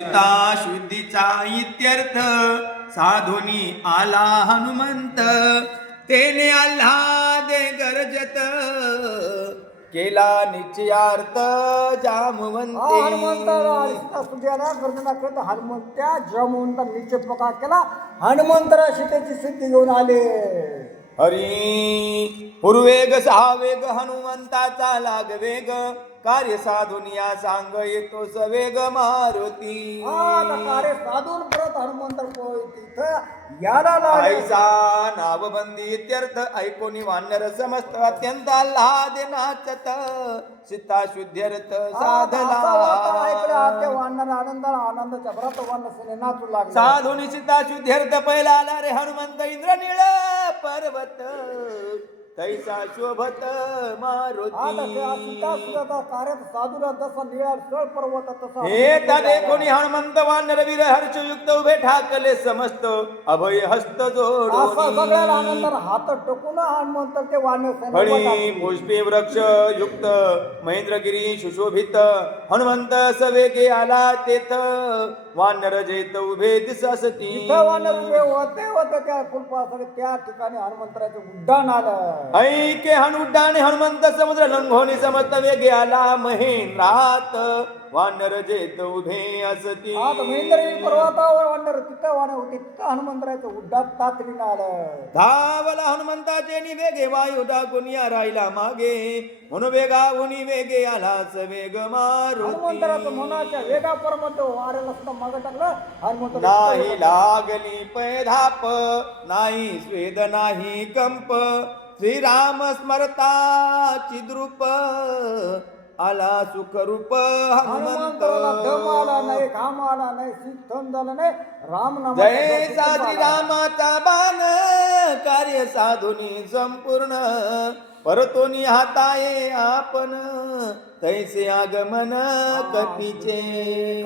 सीता शुद्धीचा इत्यर्थ साधुनी आला हनुमंत तेने आल्हादे गरजत केला निश्चयार्थ जामवंते. हनुमंताला गर्जना करत हनुमंत्या जमवंत निश्चय प्रकार केला. हनुमंतरा सीतेची सिद्धी घेऊन आले. हरी पूर्वेग सहा वेग हनुमंताचा लाग वेग कार्य साधून या सांग येतो सवेग मारुती. कार्य साधून परत हनुमंत तिथं याला लागले. ऐसा नावबंदी इत्यर्थ ऐकोनी वानर समस्त अत्यंत आल्हादे नाचत सीता शुद्ध्यर्थ साधला. वानर आनंदाला आनंदाच्या भरात वानर नाचू लागले. साधुनी सीता शुद्ध्यर्थ पहिला आला रे हनुमंत इंद्र निळ पर्वत तैसा शोभत मारुती. कार्य साधूला जसा निळा सळ पर्वत तसा हे तदे कोणी हनुमंत वानर वीर हर्षयुक्त उभे ठाकले समस्त अभय हस्त जोडून. सगळ्याला आनंदाला हात टोकून हनुमंत ते वानर फळी पुष्पे वृक्ष युक्त महेंद्रगिरी सुशोभित हनुमंत सवेगे आला तेथ वानर जेत उभे दिसती. वानर उभे होते त्या फुलपासाने त्या ठिकाणी हनुमंतराचे उड्डाण आलं. ऐके हनुड्डाण हनुमंत समुद्र लंघोनी समस्त वेगे आला महेंद्रात वानर जेत उभे असती. महेंद्रगिरी पर्वतावर वानर तिथं वानर होते तिथं हनुमंतराचे उड्डाण तातडीनं आलं. धावला हनुमंताचे निवेगे वायू डाकून या राहिला मागे म्हणून वेगा उनी वेगे आलाच वेग मारुती. हनुमंतराचं मनाच्या वेगाप्रमाणे वाऱ्याला सुद्धा मागं टाकलं. हनुमंत नाही लागली पैधाप नाही स्वेद नाही कंप श्रीराम स्मरता चिद्रूप आला सुखरूप हनुमंत. दम आला नाही घाम आला नाही शीत झालं नाही. राम नाम जय श्रीरामाचा बाण कार्य साधुनी संपूर्ण परतोनी हाताये आपण तैसे आगमन कपीचे.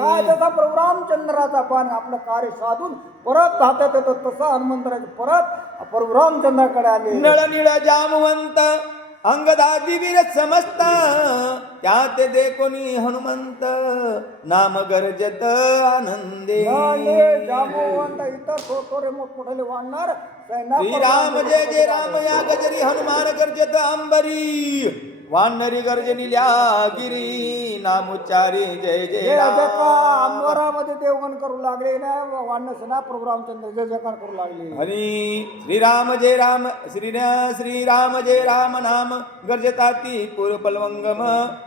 काय जसा प्रभू रामचंद्राचा बाण आपलं कार्य साधून परत हातात येतो तसा हनुमंतराचे परत प्रभू रामचंद्राकडे आले. नळ निळ जामवंत अंगदादी वीर समस्त त्यात देखोनी हनुमंत नाम गरजत आनंदे. जांबुवंत इतर थोडे मोठमोठे वाढणार. श्रीराम जय जय राम या गजरी हनुमान गर्जत अंबरी वानरी गर्जनिल्या गिरी नामुच्चारी जय जय राम. अंबरामध्ये देवगण करू लागले ना वाढणं प्रभू रामचंद्र जय जयकार करू लागले. हरी श्रीराम जय राम श्रीराम जय राम नाम गर्जताती पूर्वपल्वंगम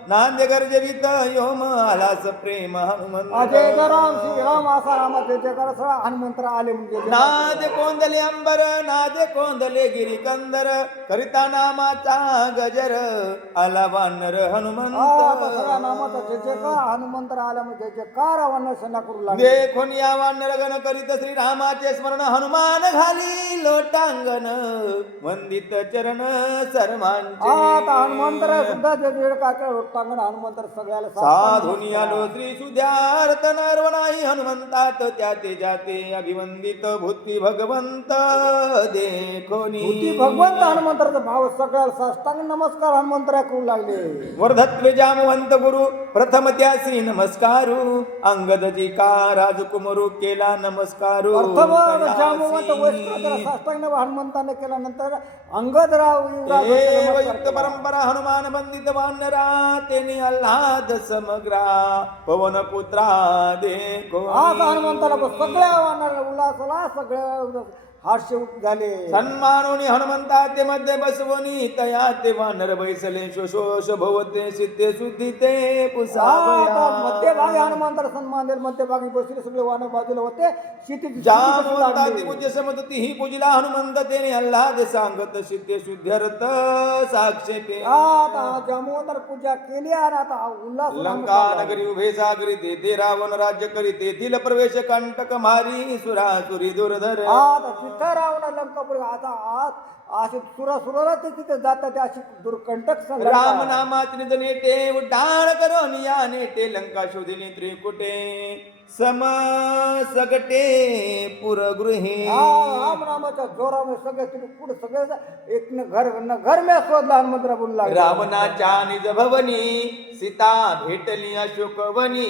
नांदे गर्जवित योम आलास प्रेम हनुमंत. जय राम श्रीराम असा रामाचे जयकार हनुमंत आले म्हणजे नाद कोंदले अंबर नाद कोंदले गिरिकंदर करिता नामाचा गजर आला वानर हनुमंत. नामाचा जय जयकार हनुमंत आला म्हणजे जयकार वानर सेना करू लागले. देखोन या वानर गण करीत श्रीरामाचे स्मरण हनुमान घाली लोटांगण वंदित चरण सर्वांचे. हनुमंतर सुद्धा जय काय लोटांगण हनुमंतर सगळ्याला साधुनी आलो श्री सुध्यार्थ नर्व नाही हनुमंतात त्याते जाते अभिवंदित भूती भगवंत देखोनी. भगवंत हनुमंतराचा भाव सगळ्याला साष्टांग नमस्कार हनुमंतरा करू लागले. वर्धत्वे जामवंत गुरु प्रथम त्यासी नमस्कारू अंगदजी का राजकुमारू केला नमस्कारू. जामवंत साष्टांग हनुमंताने केल्यानंतर अंगदराव युक्त परंपरा हनुमान बंदित वानरा तेने आल्हाद समग्रा पवन पुत्रा देखो. हनुमंताला सगळ्या वानर उल्हासाला सगळ्या हास्य झाले. सन्मानोनी हनुमंता ते मध्ये बसवनी तया ते वानर बैसले शोषोष भवते सिद्धे शुद्धी ते मध्यभागी हनुमंताला सन्मान दिले. मध्यभागी बसले सगळे वानर बाजूला होते. जामवंताती पूज्य समजती ही पूजला हनुमंत तेने आल्हाद सांगत सिद्धे शुद्ध्यर्थ साक्षेपे. जामवंतर पूजा केली आणि आता उल्हास लंका नगरी उभे सागरी तेथे रावण राज्य करी तेथील प्रवेश कंटक मारी सुरासुरी दुर्धर. तिथं रावणा लंकापुरी आता असे सुरा ते तिथे जातात अशी दुर्कंटक राम नामाचे निध नेटे उड्डाण करून या नेटे लंका शोधिनी त्रिकुटे सम सगटे पुरगृहे. राम नामाच्या जोराने सगळे तुम्ही पुढे सगळे एक घर में शोधला हनुमंतरा बोलला. रावणाच्या निज भवनी सीता भेटली अशोकवनी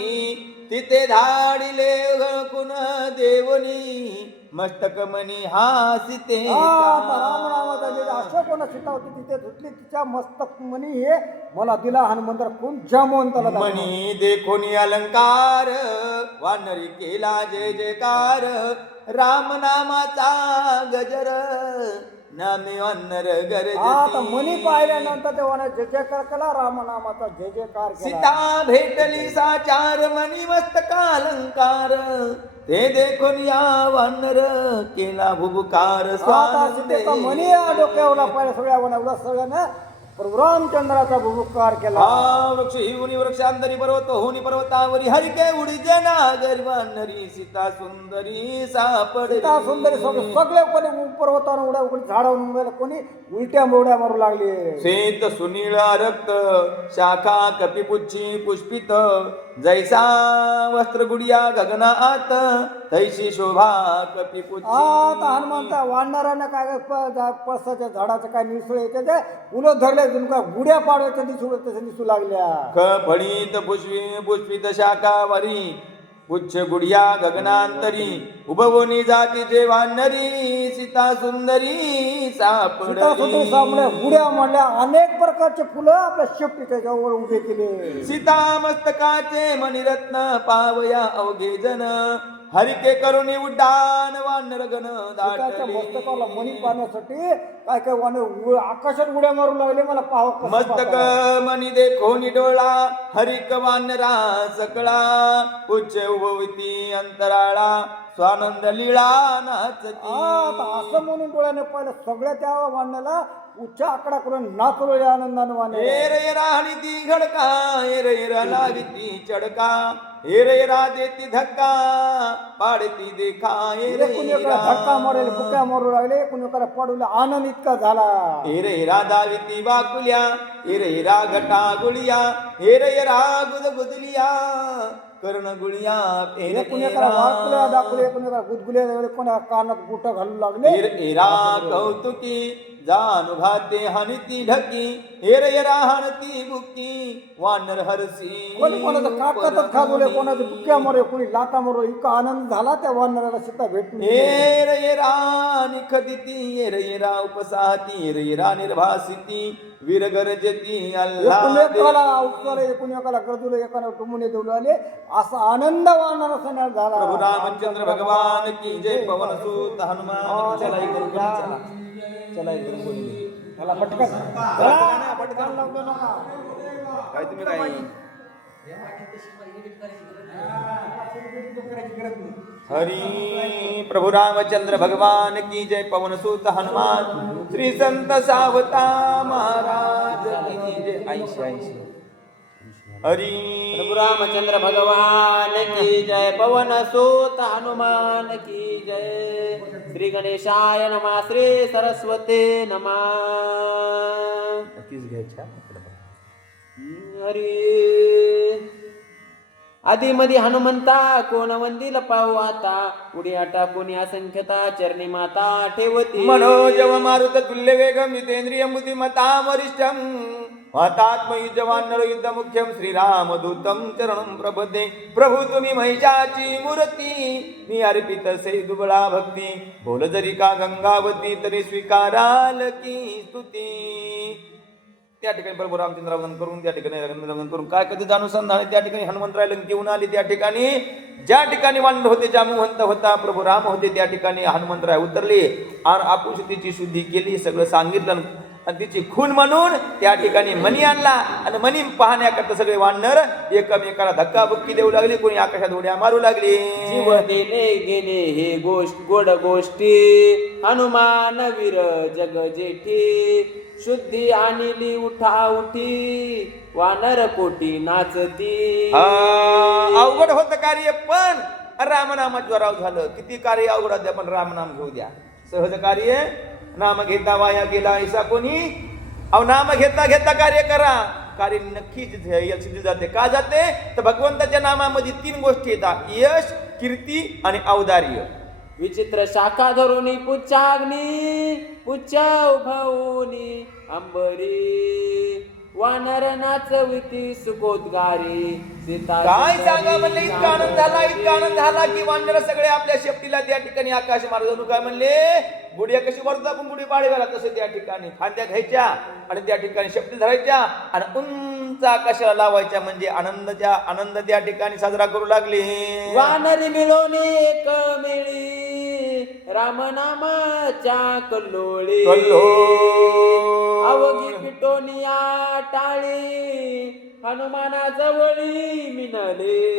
तिथे धाडिले घळकून देवनी मस्तक मनी हासिते रामनामाचा जे अशोकानं सीता होती तिथे धुतली तिच्या मस्तक मनी हे मला दिला हनुमंतर कोण जमवून त्याला दाखवला. मनी देखोनी अलंकार वानरी केला जय जयकार राम नामाचा गजर नामे वानर आता मनी गरज पाहिल्यानंतर तेव्हा जय जयकार केला रामनामाचा जय जयकार केला. सीता भेटली साचार मनी मस्तका अलंकार ते देखून या वानर केला भुबुकार आता सीतेचा मनी या डोक्यावरला पाहिजे सगळ्या वनावला सगळ्यानं प्रभू रामचंद्राचा भुबुकार केला. हा वृक्ष हिवनी वृक्षांतरी पर्वत होनी पर्वतावरी हरिके उडी जना गरीबांनरी सीता सुंदरी सापडली. सीता सुंदरी सगळे कोणी पर्वतावर उड्या उघडी झाडावर उभे कोणी उलट्या मोड्या मारू लागले. श्वेत सुनीळ रक्त शाखा कपिपुच्छी पुष्पित जैसा वस्त्र गुडिया गगना आत तैशी शोभा कपिपुच्छी. आता हनुमंता वाढणाऱ्यांना काय पळसाच्या झाडाचं काय निसळ येते ते फुलं धरले का गुड्या पाडवायच्या दिसू तसे दिसू लागल्या. फळीत पुष्पित शाखावरी पुच्छ गुडिया गगनांतरी उभवनी जातीचे वानरी सीता सुंदरी सापडली. सापडल्या गुड्या म्हणल्या अनेक प्रकारचे फुलं आपल्या शेपटीच्या जवळ उभे केले. सीता मस्तकाचे मणिरत्न पावया अवघे जन हरिके करुणी उड्डाण वानर गण सीताच्या मस्तकाला मणी पाहण्यासाठी काय काय वानर आकाशात उड्या मारू लागले. मला पाहावं मस्तक मनी देखो डोळा हरिक वानरा सकळा उच्च उभवती अंतराळा स्वानंद लीळा नाचती. असं म्हणून डोळ्याने पाहिलं सगळ्या त्या वाण्याला उच्च आकडा करून नाचलो या आनंदाने वाणे. एरा आणि ती घडका एरा लावी ती चडका एरा देती धक्का पाडती देखा धक्का मारले बुक्या मारू लागले कुणीकडे पडवले आनंद इतका झाला. एरा दाविती वाकुल्या एरा घटा गुळिया एरा गुदगुदलिया कर्ण गुळिया कुणीकडे वाकुल्या दाखवले कुणीकडे गुदगुल्या कोणा कानात बुट घालू लागले. एरा कौतुकी जानु घाते हानिती ढकी एरा हानती बुकी वानर हरसी. कोणी कोणाचं काटकातच खाजवले कोणाचे बुक्या मारे कोणी लाटा मारो इतका आनंद झाला त्या वानराला सीता भेटून. एरा निखदिती एरा उपसाहती एरा निर्भासिती वीर गरजती एकाला उत्तर एकाला गरजूला एकाला टुमुने देऊ आले असा आनंद वानरा सणाला झाला. प्रभू रामचंद्र भगवान की जय पवन सुत हनुमान चला इकडे चला चला इकडे बोलू त्याला पटकन पटकन लावलं नका. काय तुम्ही काय हरी प्रभू रामचंद्र भगवान की जय पवन सुत हनुमान श्री संत सावता महाराज की जय. 80 हरी प्रभु रामचंद्र भगवान की जय पवन सुत हनुमान की जय श्री गणेशाय नमः श्री सरस्वती नमः. हरी आदिमधी हनुमंता कोण वंदिल पाहू आता उड्या टाकून असंख्यता चरणी माता ठेवती. मनोजव मारुत तुल्य वेगम जितेंद्रिय बुद्धिमता वरिष्ठम वातात्मयुजवान युद्ध मुख्यम श्रीराम दूतम चरणम प्रपदे. प्रभू तुम्ही महिषाची मूर्ती मी अर्पित से दुबळा भक्ती बोल जरी का गंगावती तरी स्वीकाराल की स्तुती. त्या ठिकाणी प्रभू रामचंद्र वंदन करून त्या ठिकाणी वंदन करून काय कधी अनुसंधान त्या ठिकाणी हनुमंतराय लंकेहून आले. त्या ठिकाणी ज्या ठिकाणी वानर होते जामुवंत होता प्रभू राम होते त्या ठिकाणी हनुमंतराय उतरले आणि आपुष तिची शुद्धी केली सगळं सांगितलं आणि तिची खून म्हणून त्या ठिकाणी मणी आणला आणि मणी पाहण्याकरता सगळे वानर एकमेकाला धक्काबुक्की देऊ लागले. कोणी आकाशात उड्या मारू लागले. जीव देणे गेले हे गोड गोष्टी हनुमान वीर जग जेठी शुद्धी आणली उठा उठी वानर कोटी नाचती. अवघड होत कार्य पण रामनामाच्या राव झालं. किती कार्य अवघड होते पण रामनाम घेऊ द्या. सहज कार्य नाम घेता वाया गेला ऐसा कोणी. अहो नाम घेता घेता कार्य करा. कार्य नक्कीच यशस्वी जाते. का जाते तर भगवंताच्या नामामध्ये 3 गोष्टी येतात यश कीर्ती आणि औदार्य. विचित्र शाखा धरुनी पुच्छाग्नी पुच्छ उभवनी अंबरी वानर नाचविती सुखोद्गारी सीता काय सांगा सुंदरी म्हणले, इतका आनंद झाला, इतका आनंद झाला की वानर सगळे आपल्या शेपटीला त्या ठिकाणी आकाश मार्ग काय म्हणले, गुढ्या कशी वरतो आपण गुढी पाडव्याला तसे त्या ठिकाणी फांद्या घ्यायच्या आणि त्या ठिकाणी शेपटी धरायच्या आणि उंच आकाशाला लावायच्या, म्हणजे आनंद त्या ठिकाणी साजरा करू लागले. वानरी मिळून एक मिळी राम नामाच्या कल्लोळी अवघी पिटोनिया टाळी हनुमानाजवळी मिनले.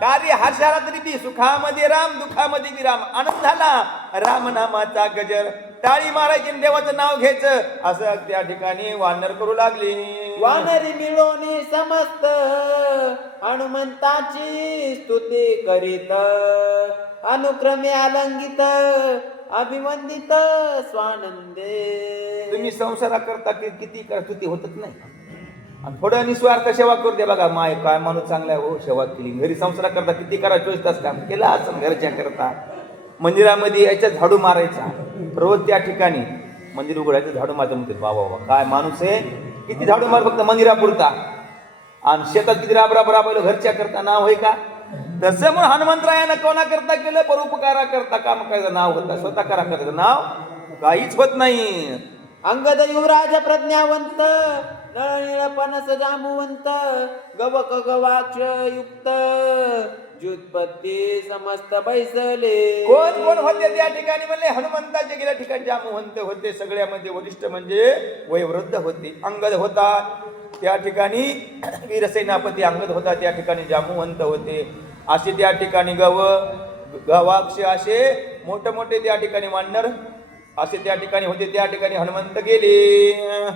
कार्य हर्षाला तरी बी, सुखामध्ये राम दुःखामध्ये बी राम. आनंद झाला, राम नामाचा गजर, टाळी मारायची आणि देवाचं नाव घ्यायचं, असं त्या ठिकाणी वानर करू लागले. वानरी मिळून समस्त हनुमंताची स्तुती करीत अनुक्रमे अलंगित अभिवंदित स्वानंदे. तुम्ही संसारा करता किती स्तुती होतच नाही, आणि थोडं निस्वार्थ सेवा करू दे. बघा माय काय माणूस चांगला आहे, हो सेवा केली. घरी संसार करता किती करा, 24 तास काम केलं असं घरच्या करता. मंदिरामध्ये यायचा झाडू मारायचा रोज, त्या ठिकाणी मंदिर उघडायचं झाडू मारतं. म्हणते बाबा काय माणूस आहे, किती झाडू मार फक्त मंदिरापुरता, आणि शेतात किती राबराबराबलं घरच्या करता नाव होय का? तसं मग हनुमंतरायानं कोणा करता केलं, परोपकारा करता काम करायचं नाव होतं, स्वतः करा करायचं नाव काहीच होत नाही. अंगद युवराज प्रज्ञावंत नळनीळ पनस जांबुवंत गवक गवाक्ष युक्त जुत्पत्ती समस्त बैसले. कोण कोण होते त्या ठिकाणी म्हणले, हनुमंताचे गेल्या ठिकाणी जांबुवंत होते. सगळ्यामध्ये वरिष्ठ म्हणजे वयोवृद्ध होते. अंगद होता त्या ठिकाणी, वीर सेनापती अंगद होता त्या ठिकाणी, जांबुवंत होते. असे त्या ठिकाणी गवाक्ष असे मोठे मोठे त्या ठिकाणी वानर असे त्या ठिकाणी होते. त्या ठिकाणी हनुमंत गेले.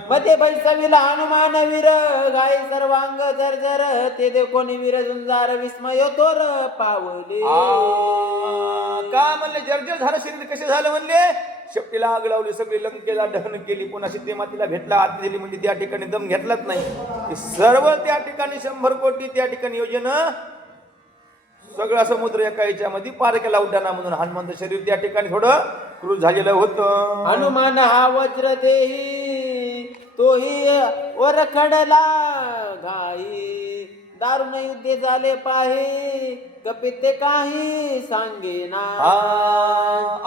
मध्ये बैसविला हनुमान वीर गाय सर्वांग जर्जर ते देव कोणी वीर झुंजार विस्मय तोर पावले. का म्हणले जर्जर झालं शरीर, कसे झालं म्हणले, शेपटीला आग लावली, सगळी लंकेला दहन केली, पुन्हा सीते मातेला भेटला आत दिली, म्हणजे त्या ठिकाणी दम घेतलाच नाही. सर्व त्या ठिकाणी 100 कोटी त्या ठिकाणी योजना, सगळा समुद्र एका याच्यामध्ये पार केला उड्डाणा म्हणून. हनुमंत शरीर त्या ठिकाणी थोडं क्रूर झालेलं होतं. हनुमान हा वज्र देही तोही वरखडला घाई दारुण युद्धे झाले पाहे कपिते काही सांगेना.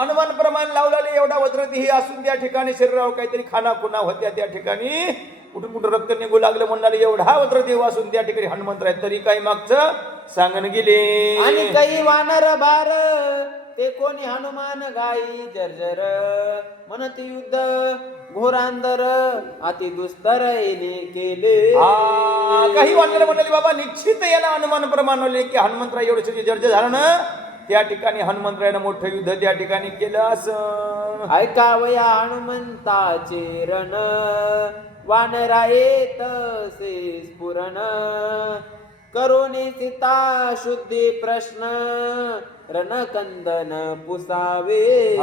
अनुमान प्रमाण लावलेले एवढा वज्रदेही असून त्या ठिकाणी शरीरावर काहीतरी खाना खुना होत्या. त्या ठिकाणी कुठून कुठं रक्त निघू लागलं म्हणाले, एवढा वज्रदेव असून त्या ठिकाणी हनुमंत राय तरी काही मागचं सांगण गेले. आणि काही वानर भार ते कोणी हनुमान गाई जर्जर म्हणत युद्ध घोरांदर अति दुस्तर येणे केले. काही वानर म्हणाले बाबा निश्चित याला हनुमान प्रमाणवले की हनुमंतराय एवढं सगळे जर्जर झालं ना, त्या ठिकाणी हनुमंतरायानं मोठं युद्ध त्या ठिकाणी केलं. असं ऐकावया हनुमंताचे रण वानरा येत से स्फुरण करोनी सीता शुद्धी प्रश्न रणकंदन पुसावे.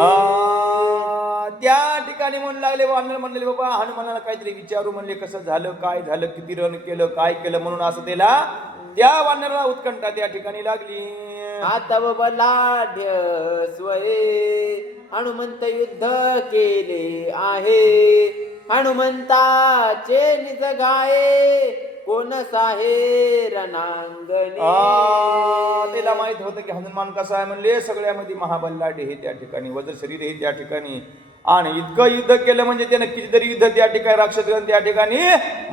त्या ठिकाणी म्हणू लागले वानर म्हणले बाबा हनुमानाला काहीतरी विचारू, म्हणले कसं झालं, काय झालं, किती रण केलं, काय केलं, म्हणून असं त्याला त्या वानराला उत्कंठा त्या ठिकाणी लागली. आतव बलाढ्य स्वये हनुमंत युद्ध केले आहे हनुमंताचे निज गाये कोण साहे रणांगणे. त्याला माहित होतं की हनुमान कसा आहे, म्हणले सगळ्यामध्ये महाबल्लाढ्य हे त्या ठिकाणी, वज्र शरीर हे त्या ठिकाणी, आणि इतकं युद्ध केलं म्हणजे त्यानं कितीतरी युद्ध त्या ठिकाणी राक्षस त्या ठिकाणी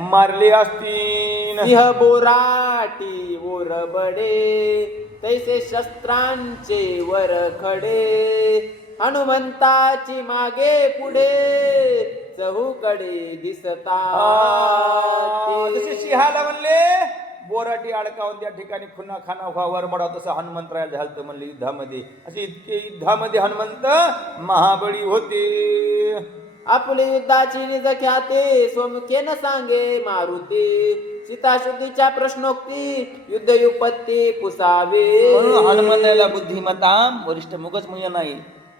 मारले असतील. सिंह बोराटी ओर बडे तैसे शस्त्रांचे वर खडे हनुमंताची मागे पुढे चहूकडे दिसता. जसे सिंहाला म्हणले बोराटी अडकावून त्या ठिकाणी खुन्ना खाना व्हावर बडा, तसं हनुमंतरायाला झालं म्हणले युद्धामध्ये. असे इतके युद्धामध्ये हनुमंत महाबळी होते. आपले युद्धाची निज ख्याते सोमुखेन सांगे मारुती सीताशुद्धीच्या प्रश्नोक्ती युद्ध युपत्ती पुसावे. हनुमंताला बुद्धिमत्ता वरिष्ठ मुगच म्हणजे नाही,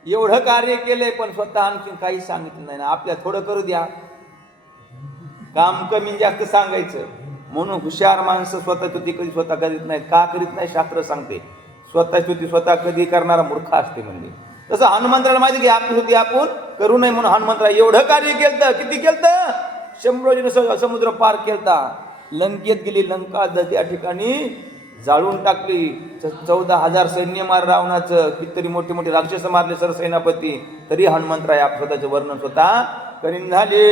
एवढं कार्य केलंय पण स्वतः आणखी काही सांगितलं नाही ना. आपल्या थोडं करू द्या, काम कमी जास्त सांगायचं म्हणून हुशार माणसं स्वतः स्तुती कधी स्वतः करीत नाहीत. का करीत नाही शास्त्र सांगते, स्वतः स्तुती स्वतः कधी करणारा मूर्ख असते. म्हणजे तसं हनुमंतराला माहिती की आपली स्तुती आपण करू नये म्हणून हनुमंतराय एवढं कार्य केलं. किती केलं? शंभर समुद्र पार केलता, लंकेत गेली. लंका त्या ठिकाणी जाळून टाकली. 14,000 सैन्य मार रावणाचं, कितीतरी मोठे मोठे राक्षस मारले सरसेनापती. तरी हनुमंतराय स्वतःचं वर्णन स्वतः करीन झाले.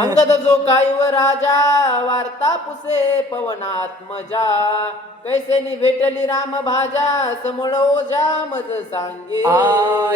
अंगद जो कायव राजा वार्ता पुसे पवनात्मजा, कैसेनी भेटली राम भाजा समोळ ओझा मज सांगे.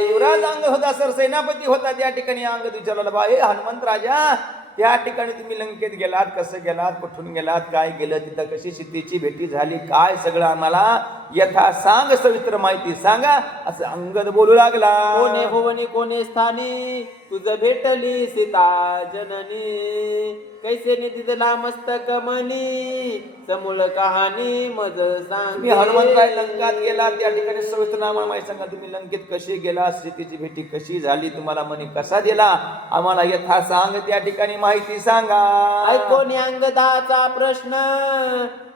युवराज अंगद होता, सरसेनापती होता. त्या ठिकाणी अंगद विचारला, बा हे हनुमंत राजा, त्या ठिकाणी तुम्ही लंकेत गेलात, कसं गेलात, कुठून गेलात, काय गेलं, तिथं कशी सीतेची भेटी झाली, काय सगळं आम्हाला यथा सांग, सविस्तर माहिती सांगा, असं अंगद बोलू लागला. कोणे भुवनी कोणे स्थानी तुझ भेटली सीता जननी, कैसे निधिला मस्तक मनी समूळ कहाणी मज तुम्ही सांगे. हनुमंतराय लंकात गेला, त्या ठिकाणी सविस्तर आम्हाला माहिती सांगा. तुम्ही लंकेत कशी गेला, सीतेची भेटी कशी झाली, तुम्हाला मनी कसा दिला, आम्हाला यथा सांग, त्या ठिकाणी माहिती सांगा. ऐकोनी अंगदाचा प्रश्न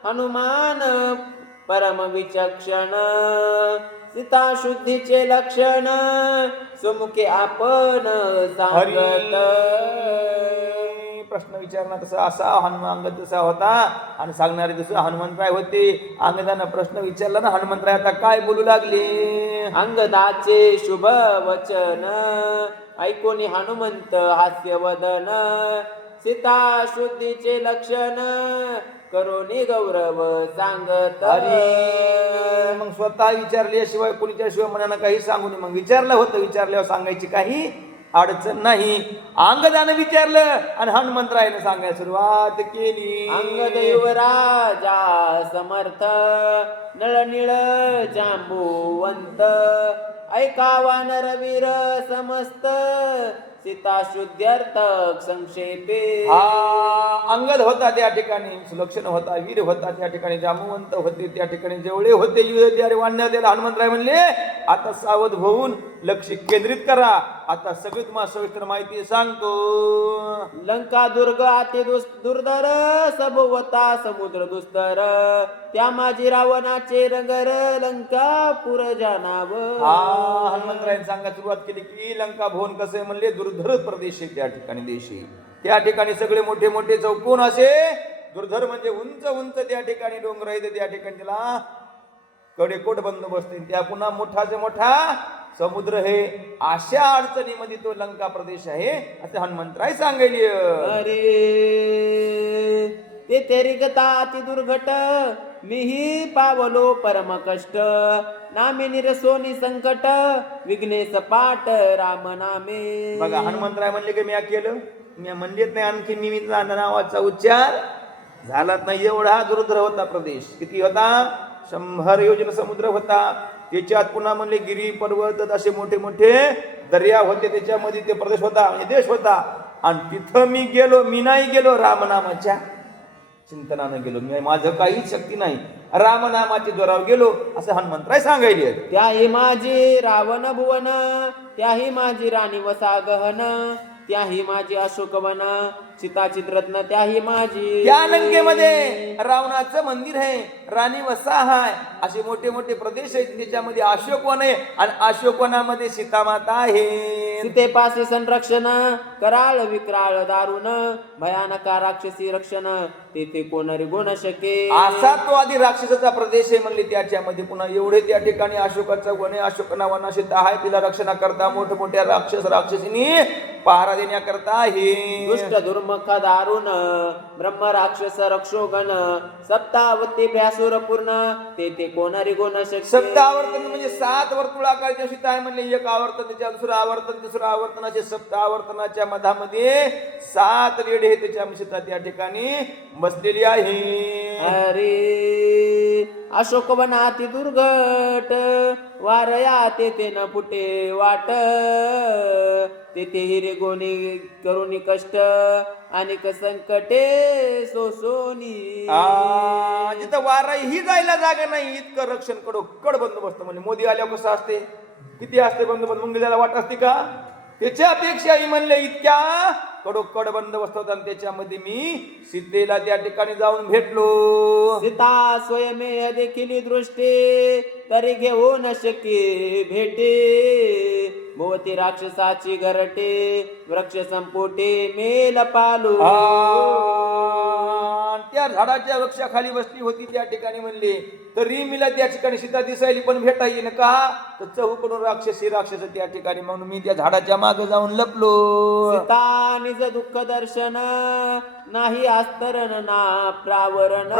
हनुमान परम विचक्षण, सीता शुद्धीचे लक्षण सुमुखे आपण सांगत. प्रश्न विचारणार तसा असा अंगद तसा होता आणि सांगणारे दुसरे हनुमंतराय होते. अंगदानं प्रश्न विचारला ना, हनुमंतराय आता काय बोलू लागले. अंगदाचे शुभ वचन ऐकोनी हनुमंत हास्यवदन, सीता शुद्धीचे लक्षण करोनी गौरव सांगत. अरे मग स्वतः विचारल्याशिवाय कोणीच्या शिवाय मनानं काही सांगू नये. मग विचारलं होतं, विचारल्यावर सांगायची काही अडचण नाही. अंगदानं विचारलं आणि हनुमंतरायनं सांगायला सुरुवात केली. अंगद युवराजा समर्थ नळनिळ जांबुवंत, ऐका वानरवीर समस्त सीता शुद्ध्यर्थक संक्षेपे. हा अंगद होता त्या ठिकाणी, सुलक्षण होता, वीर होता त्या ठिकाणी, जांबुवंत होते त्या ठिकाणी, जेवढे होते युद्धारे वाढण्यात दिला. हनुमंतराय म्हणले आता सावध होऊन लक्ष केंद्रित करा, आता सगळी तुम्हाला सविस्तर माहिती सांगतो. लंका दुर्ग अति दुर्धर सभोवता समुद्र दुस्तर, त्या माझी रावणाचे रंगर लंका पुर जाणाव. हा हनुमंतरायने सांगायला सुरुवात केली की लंका भुवन कसं आहे म्हणले, दुर्धर प्रदेश आहे त्या ठिकाणी, देशी त्या ठिकाणी सगळे मोठे मोठे चौकोन असे, दुर्धर म्हणजे उंच उंच त्या ठिकाणी डोंगर आहेत, त्या ठिकाणी त्याला कडेकोट बंदोबस्त, त्या पुन्हा मोठाचे मोठा समुद्र हे, अशा अडचणीमध्ये तो लंका प्रदेश आहे असं हनुमंतराय सांगेल. अरे ते तेरिगता अति दुर्घट, मीही पावलो परम कष्ट, नामे निरसोनी संकट विघ्नेश पाठ राम नामे. बघा हनुमंतराय म्हणले की मी केलं, मी म्हणलेत नाही, आणखी मी नावाचा उच्चार झालाच नाही. एवढा दुर्धर होता प्रदेश. किती होता? 100 योजन समुद्र होता. त्याच्यात पुन्हा म्हणले गिरी पर्वत असे मोठे मोठे दर्या होते, त्याच्यामध्ये ते प्रदेश होता, म्हणजे देश होता. आणि तिथं मी गेलो, मी नाही गेलो रामनामाच्या चिंतनानं गेलो, मी माझं काहीच शक्ती नाही, रामनामाच्या जोरावर गेलो असं हनुमंतराय सांगायले. त्याही माझी रावण भुवन, त्याही माझी राणी वसा गहन, त्याही माझी अशोकवन सीताचित रत्न, त्याही माझी. त्या लंकेमध्ये रावणाचं मंदिर आहे, राणी वसा आहे, असे मोठे मोठे प्रदेश आहेत, त्याच्यामध्ये अशोकवन आहे आणि अशोकवनामध्ये सीतामाता आहे. सीतेपाशी संरक्षण कराळ विक्राळ दारुण, भयानका राक्षसी रक्षण तेथे कोणरी गुण शके. असा तो आधी राक्षसाचा प्रदेश आहे म्हणले. त्याच्यामध्ये पुन्हा एवढे त्या ठिकाणी अशोकाचा वन आहे, अशोकना वना सीता आहे, तिला रक्षणाकरता मोठमोठ्या राक्षसिनी पहारा देण्याकरता आहे. दुष्ट दुर्मुख दारुण ब्रह्म राक्षस रक्षोगण, सप्तावती भ्यासुर पूर्ण तेथे कोणरी गुण शके. सप्तावर्तन म्हणजे 7 वर्तुळाकारच्या सीता आहे म्हणले. एक आवर्तन, त्याच्या दुसरं आवर्तन, तिसरं आवर्तन, असे सप्तावर्तनाच्या मधामध्ये 7 वेढे हे त्याच्या सीता त्या ठिकाणी बसलेली आहे. अरे अशोकवन अति दुर्घट, वारया तेथे न फुटे वाट, तेथे हिरे गोणी करुणी कष्ट, अनेक संकटे सोसोनी. जिथं वाराही जायला जागा नाही, इतकं रक्षण कड बंदोबस्त. म्हणजे मोदी आल्यावर कसं असते, किती असते बंदोबस्त, मंगल्याला वाट असते का? त्याच्यापेक्षाही म्हणले इतक्या कडोकड बंदोबस्त होता. आणि त्याच्यामध्ये मी सीतेला त्या ठिकाणी जाऊन भेटलो. सीता स्वयमे देखील दृष्टी, तरी घेऊ न शके भेटे, भोवती राक्षसाची घरटे वृक्ष संपुटे मेल पालू त्या झाडाच्या वृक्षाखाली बसली होती त्या ठिकाणी म्हणले तरी मला त्या ठिकाणी सीता दिसायली पण भेटा येईन का तर चहूकडून राक्षस त्या ठिकाणी म्हणून मी त्या झाडाच्या मागे जाऊन लपलो सीता निज दुःख दर्शन नाही आस्तरण ना प्रावरण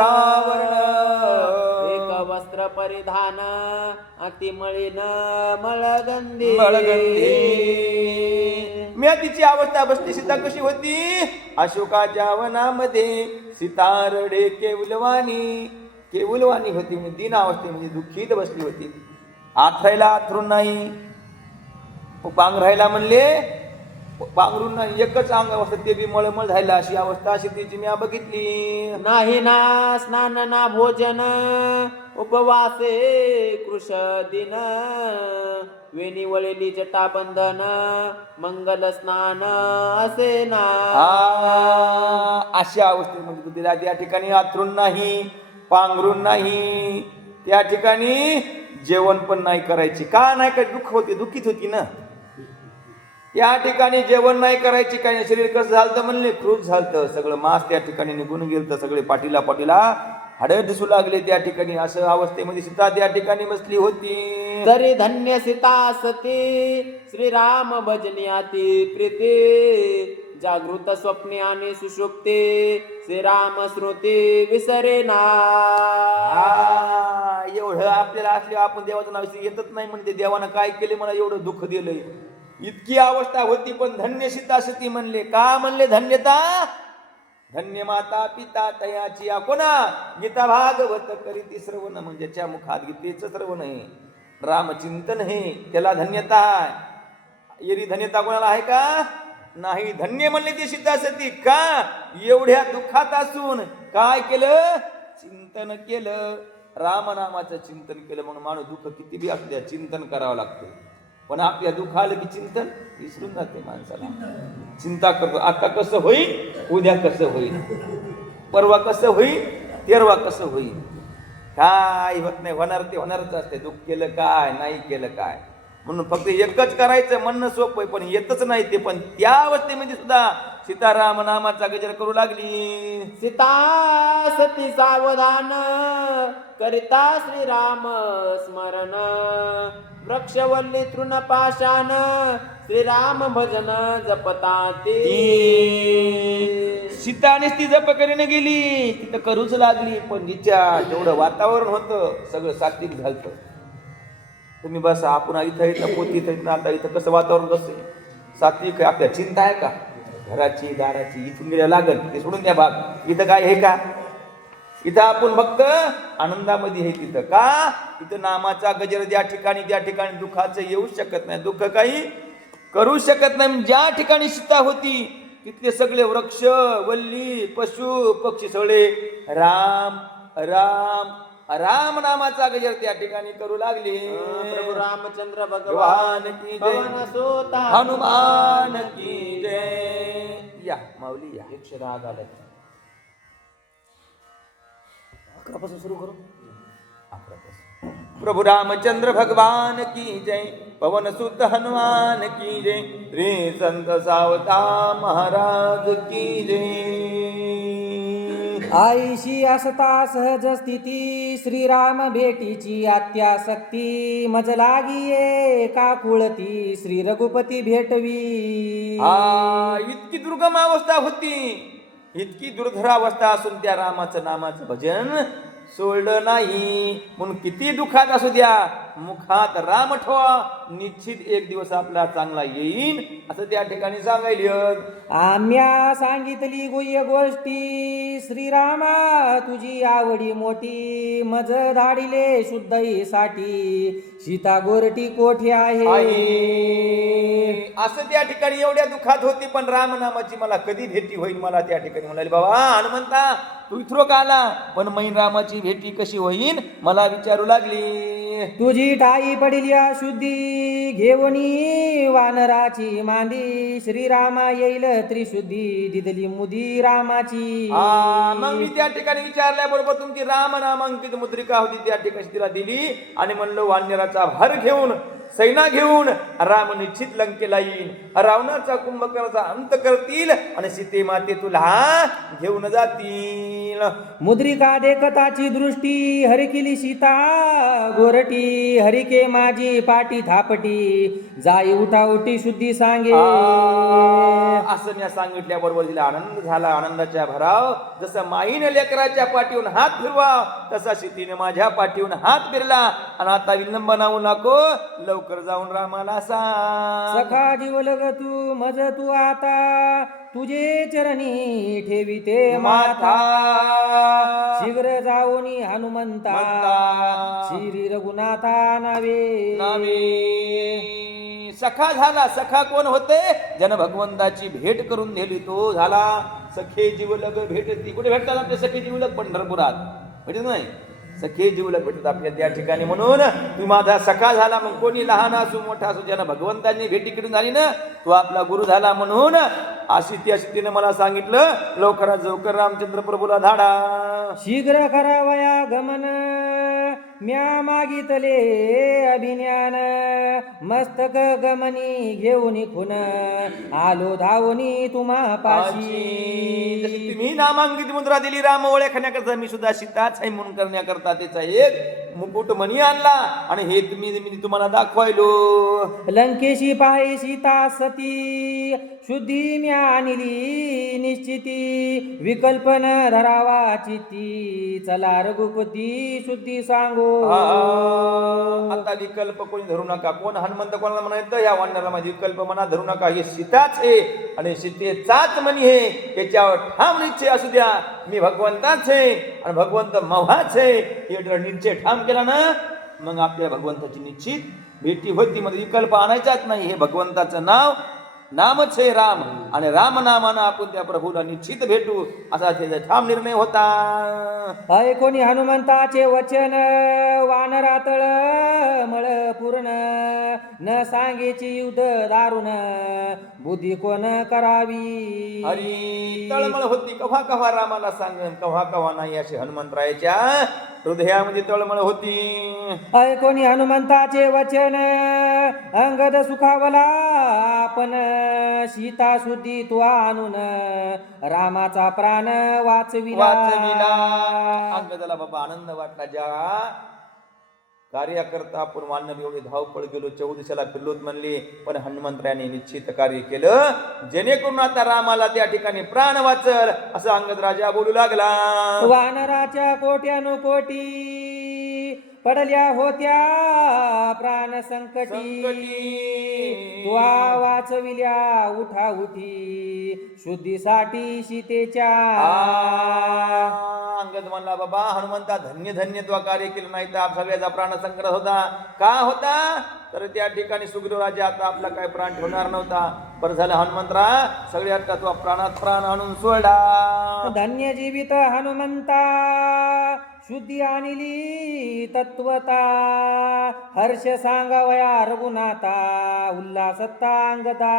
एक वस्त्र परिधान अति मळीन मळगंधी मी तिची अवस्था बसली सीता कशी होती अशोकाच्या वनामध्ये सीता रडे केवलवाणी होती म्हणजे दीन अवस्थेमध्ये दुःखीत बसली होती आथरायला आथरून नाही पांघरायला म्हणले पांघरून नाही एकच अंग अवस्था ते बी मळमळ झाला अशी अवस्था अशी तिची मी बघितली नाही ना स्नान ना भोजन उपवासे कृश दिन वेणी वळली जटाबंधन मंगल स्नान असे ना अशा अवस्थेमध्ये तिला त्या ठिकाणी आथरून नाही पांघरून नाही त्या ठिकाणी जेवण पण नाही करायची का नाही काय दुःखीत होती ना या ठिकाणी जेवण नाही करायची काही शरीर कसं झालं म्हणले क्रूज झालं सगळं मांस त्या ठिकाणी निघून गेलं सगळे पाटीला हाडं दिसू लागले त्या ठिकाणी असं अवस्थेमध्ये सीता त्या ठिकाणी बसली होती तरी धन्य सीता सती श्रीराम भजनियाती प्रीती जागृत स्वप्ने आणि सुषुप्ते श्रीराम श्रुती विसरे ना एवढं आपल्याला असले आपण देवाचं नाव येतच नाही म्हणते देवानं काय केले मला एवढं दुःख दिलंय इतकी अवस्था होती पण धन्य सीता सती म्हणले का म्हणले धन्यता धन्य माता पिता तयाची कोणा गीता भागवत करीती श्रवण म्हणजे ज्या मुखात गीतेचं श्रवण आहे रामचिंतन हे त्याला धन्यता आहे येरी धन्यता कोणाला आहे का नाही धन्य म्हणले ती सीता सती का एवढ्या दुःखात असून काय केलं चिंतन केलं रामनामाचं चिंतन केलं म्हणून माणूस दुःख किती बी असू द्या चिंतन करावं लागतं पण आपल्या दुःख आलं की चिंतन विसरून जाते माणसाला चिंता करतो आता कसं होईल उद्या कसं होईल परवा कसं होईल तेरवा कसं होईल काय होत नाही होणार ते होणारच असते दुःख केलं काय नाही केलं काय म्हणून फक्त एकच करायचं म्हणणं सोपं पण येतच नाही ते पण त्या अवस्थेमध्ये सुद्धा सीताराम नामाचा गजर करू लागली सीता सती सावधान करिता श्रीराम स्मरण वृक्षवल्ली तृणपाशान श्रीराम भजन जपता ते सीताने ती जप करीने गेली तिथं करूच लागली पण तिच्या जेवढं वातावरण होतं सगळं सात्विक झालं तुम्ही बस आपण इथं पोती आता इथं कसं वातावरण कसं सात्विक आपल्या चिंता आहे का घराची दाराची इथून गेल्या लागल ते सोडून द्या भाग इथं काय आहे का इथं आपण फक्त आनंदामध्ये आहे तिथं का इथं नामाचा गजर त्या ठिकाणी दुःखाचं येऊ शकत नाही दुःख काही करू शकत नाही ज्या ठिकाणी सीता होती तिथले सगळे वृक्ष वल्ली पशु पक्षी सगळे राम राम राम नामाचा गजर त्या ठिकाणी करू लागले प्रभू रामचंद्र भगवान की जय सोता हनुमान की जय या माऊली या एकशे दहा झाले अकरापासून सुरू करू प्रभु रामचंद्र भगवान की जय पवन सुत हनुमान की जय श्री संत सावता महाराज की जय आईशी असता सहज स्थिती श्रीराम भेटीची आत्यासक्ती मज लागिये का कुळती श्री रघुपती भेटवी इतकी दुर्गम अवस्था होती इतकी दुर्धर अवस्था असून त्या रामाचं नामाचं भजन सोडलं नाही म्हणून किती दुःखात असू द्या मुखात राम ठेवा निश्चित एक दिवस आपला चांगला येईल असं त्या ठिकाणी सांगायला आम्या सांगितली गुह्य गोष्टी श्रीरामा तुझी आवडी मोठी मज धाडिले शुद्धईसाठी सीता गोरटी कोठे आहे असं त्या ठिकाणी एवढ्या दुःखात होती पण रामनामाची मला कधी भेटी होईल मला त्या ठिकाणी म्हणाले बाबा हनुमंता तू इथरो का आला पण मैन रामाची भेटी कशी होईल मला विचारू लागली तुझी ठाई पडिल्या शुद्धी घेवणी वानराची मांदी श्रीरामा येईल त्रिशुद्धी दिदली मुदी रामाची मग मी त्या ठिकाणी विचारल्याबरोबर तुमची राम नामांकित मुद्रिका होती त्या ठिकाणी तिला दिली आणि म्हणलं वानराचा भार घेऊन सैना घेऊन राम निश्चित लंकेला येईल, रावणाचा कुंभकर्णाचा अंत करतील आणि सीते माते तुला घेऊन जातील. मुद्रिका देखताची दृष्टी हरिकिली सीता गोरटी, हरिके माझी पाटी थापटी जाई उठा उठी शुद्धी सांगे. असं मी सांगितल्याबरोबर तिला आनंद झाला. आनंदाच्या भराव जसं माईने लेकराच्या पाठीवरून हात फिरवा तसा सीतेने माझ्या पाठीवरून हात फिरला. आणि आता विलंब नावू नको, लवकर जाऊन रामाला सांग. सखा जीवलग तू मज तू आता तुझे चरणी ठेविते माथा. शीघ्र जाऊनी हनुमंता श्री रघुनाथा नावे. सखा झाला. सखा कोण होते? जन भगवंताची भेट करून दिली तो झाला. सखे जीवलग भेटती. कुठे भेटतात आपले सखे जीवलग? पंढरपुरात भेटत नाही. सखे जीवलग भेटत आपल्या त्या ठिकाणी. म्हणून तू माझा सखा झाला. मग कोणी लहान असू मोठा असू ज्यानं भगवंतांनी भेटी कडून झाली ना, तो आपला गुरु झाला. म्हणून अशी मला सांगितलं, लवकरात लवकर रामचंद्र प्रभूला धाडा. शीघ्र करावया गमन म्या मागितले अभिज्ञान. मस्तक गमनी घेऊन खुन आलो धावनी तुम्हा पाशी. जशी तुम्ही नामांकित मुद्रा दिली राम ओळखण्याकरता, मी सुद्धा सीताच आहे म्हणून करण्याकरता त्याचा एक मुकुट मणी आणला आणि हे मी तुम्हाला दाखवायलो. लंकेशी पाहे सीता सती शुद्धी म्या आणली निश्चिती. विकल्पन धरावा चित्ती चला रघुपती शुद्धी सांगो. आता विकल्प कोणी धरू नका. कोण हनुमंत कोणाला म्हणायचं? या वानराला माझी विकल्प मना धरू नका. हे सीताच आहे आणि सीतेचाच मनी आहे. याच्यावर ठाम निश्चय असू द्या, मी भगवंताच आहे आणि भगवंत मव्हाच आहे. हे निश्चय ठाम केला ना, मग आपल्या भगवंताची निश्चित भेटी होती. मध्ये विकल्प आणायचाच नाही. हे भगवंताचं नामच आहे राम आणि राम नामानं आपण त्या प्रभूला निश्चित भेटू असा त्याचा ठाम निर्णय होता. ऐकोनी हनुमंताचे वचन वानरातळ मळ पूर्ण. न सांगेची युद्ध दारुण बुद्धी कोण करावी. अरे तळमळ होती. कव्हा कव्हा रामाला सांगन, कव्हा कव्हा नाही, असे हनुमंतरायाच्या हृदयामध्ये तळमळ होती. ऐकोनी हनुमंताचे वचन अंगद सुखावला आपण. सीता शुद्धी तू आणून रामाचा प्राण वाचविला. अंगदाला बाबा आनंद वाटला. ज्या कार्याकरता आपण वानर एवढे धावपळ गेलो, 14 दिवसाला फिरलोत म्हणले, पण हनुमंतरायाने निश्चित कार्य केलं जेणेकरून आता रामाला त्या ठिकाणी प्राण वाचल असं अंगद राजा बोलू लागला. वानराच्या कोट्यानुकोटी पडल्या होत्या प्राण संकटी. तुआ वाचविल्या उठा उठी शुद्धीसाठी सीतेच्या. अंगद म्हणला, बाबा हनुमंता धन्य धन्य तू कार्य केलं, नाही तर सगळ्याचा प्राण संकट होता. का होता? तर त्या ठिकाणी सुग्रीव राजा आता आपला काय प्राण ठेवणार नव्हता. बरं झालं हनुमंतरा, सगळ्यात तू प्राणात प्राण आणून सोडा. धन्य जीवित हनुमंता शुद्धी आणली तत्वता. हर्ष सांगावया रघुनाथा उल्हासत्ता अंगदा.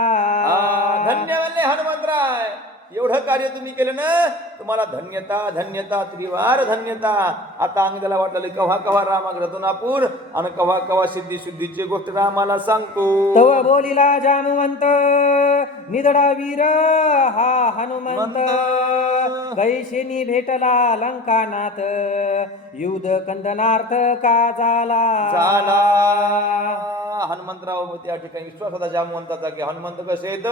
धन्य म्हणले हनुमंतराय, एवढं कार्य तुम्ही केलं ना, तुम्हाला धन्यता धन्यता त्रिवार धन्यता. आता अंगदाला वाटलं कव्हा कव्हा रामाग्रतून आपूर आणि कव्हा कव्हा सिद्धी शुद्धीची गोष्ट रामाला सांगतो. तव बोलिला जामवंत निधडा वीर हा हनुमंत. कैशेनी भेटला लंकानाथ युद्ध कंदनार्थ का झाला. हनुमंतराव त्या ठिकाणी विश्वास होता जामवंताचा की हनुमंत कसे आहेत?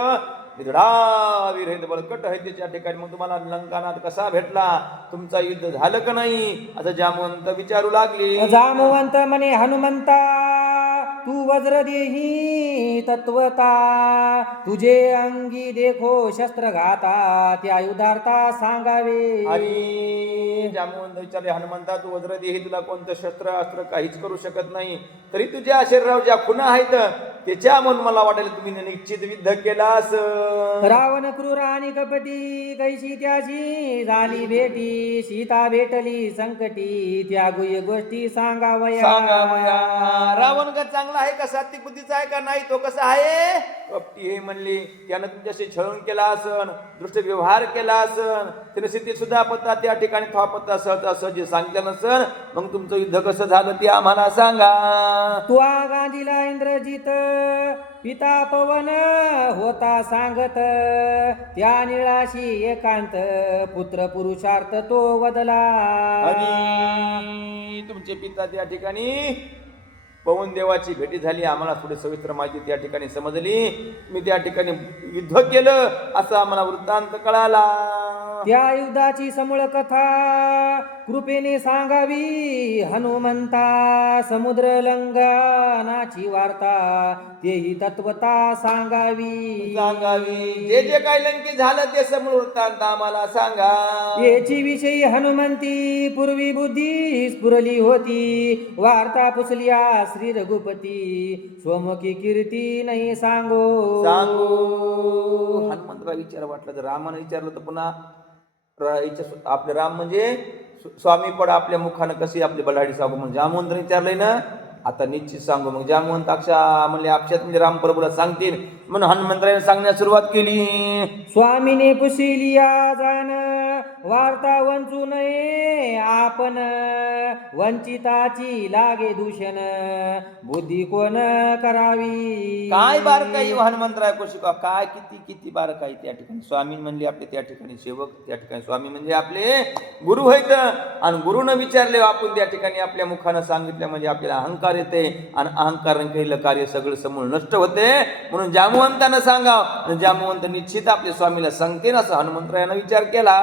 निधडा वीर आहेत, बळकट आहेत त्याच्या ठिकाणी. मग तुम्हाला लंकानाथ कसा भेटला? तुमचा युद्ध झालं का नाही असं जामवंत विचारू लागले. जामवंत म्हणे हनुमंता तू वज्र देही तत्वता. तुझे अंगी देखो शस्त्र घाता त्या युद्धार्था सांगावे. आणि जामवंत विचारले, हनुमंता तू वज्र देही, तुला कोणतं शस्त्र अस्त्र काहीच करू शकत नाही. तरी तुझ्या शरीरावर ज्या खुणा आहेत त्याच्या म्हणून मला वाटेल तुम्ही निश्चित युद्ध केला असं. रावण क्रूर आणि कपटी कैशी त्याशी झाली भेटी सीता भेटली संकटी त्या गुह्य गोष्टी सांगावया रावण का चांगला आहे का सात्विक बुद्धीचा आहे का नाही, तो कसा आहे कपटी हे म्हणली. त्यानं तुमच्याशी छळून केला असन, दृष्ट व्यवहार केला असन, त्याने स्थिती सुद्धा पत्ता त्या ठिकाणी थापत्ता सहज सांगितलं नसन. मग तुमचं युद्ध कसं झालं ते आम्हाला सांगा. तुआ गांधीला इंद्रजित पिता पवन होता सांगत त्या निळाशी एकांत पुत्र पुरुषार्थ तो वदला. आणि तुमचे पिता त्या ठिकाणी पवन देवाची भेटी झाली. आम्हाला थोडी सविस्तर माहिती त्या ठिकाणी समजली. मी त्या ठिकाणी युद्ध केलं असं आम्हाला वृत्तांत कळाला. त्या युद्धाची समूळ कथा कृपेने सांगावी हनुमंता समुद्र लंघनाची वार्ता तेही तत्वता सांगावी. जे जे काही लंकेत झालं ते समोर वृत्तांत आम्हाला सांगा. याची विषयी हनुमंती पूर्वी बुद्धी स्फुरली होती वार्ता पुसलिया श्री रघुपती स्वमुखी कीर्ती नाही सांगो. हनुमंतराव विचार वाटलं तर रामानं विचारलं तर पुन्हा आपले राम म्हणजे स्वामी पड आपल्या मुखानं कशी आपली बलाढी सांगू म्हणून जामवंत विचारलंय ना. आता निश्चित सांगू. मग जामवंत म्हणले आपशात म्हणजे राम प्रभूला सांगतील म्हणून हनुमंतराने सांगण्यास सुरुवात केली. स्वामीने पुसिलिया जाण वार्ता वंचू नये आपण वंचिताची लागे दूषण बुद्धी कोण करावी. काय बारकाई हनुमंतराय कोशिका काय किती किती बारकाई त्या ठिकाणी. स्वामी म्हणले आपले त्या ठिकाणी सेवक, त्या ठिकाणी स्वामी म्हणजे आपले गुरु आहेत. आणि गुरुनं विचारले आपण त्या ठिकाणी आपल्या मुखानं सांगितलं म्हणजे आपल्याला अहंकार येते आणि अहंकाराने केलेलं कार्य सगळं समूळ नष्ट होते. म्हणून जामवंतानं सांगाव आणि जामवंत निश्चित आपल्या स्वामीला सांगते ना असं हनुमंतरायानं विचार केला.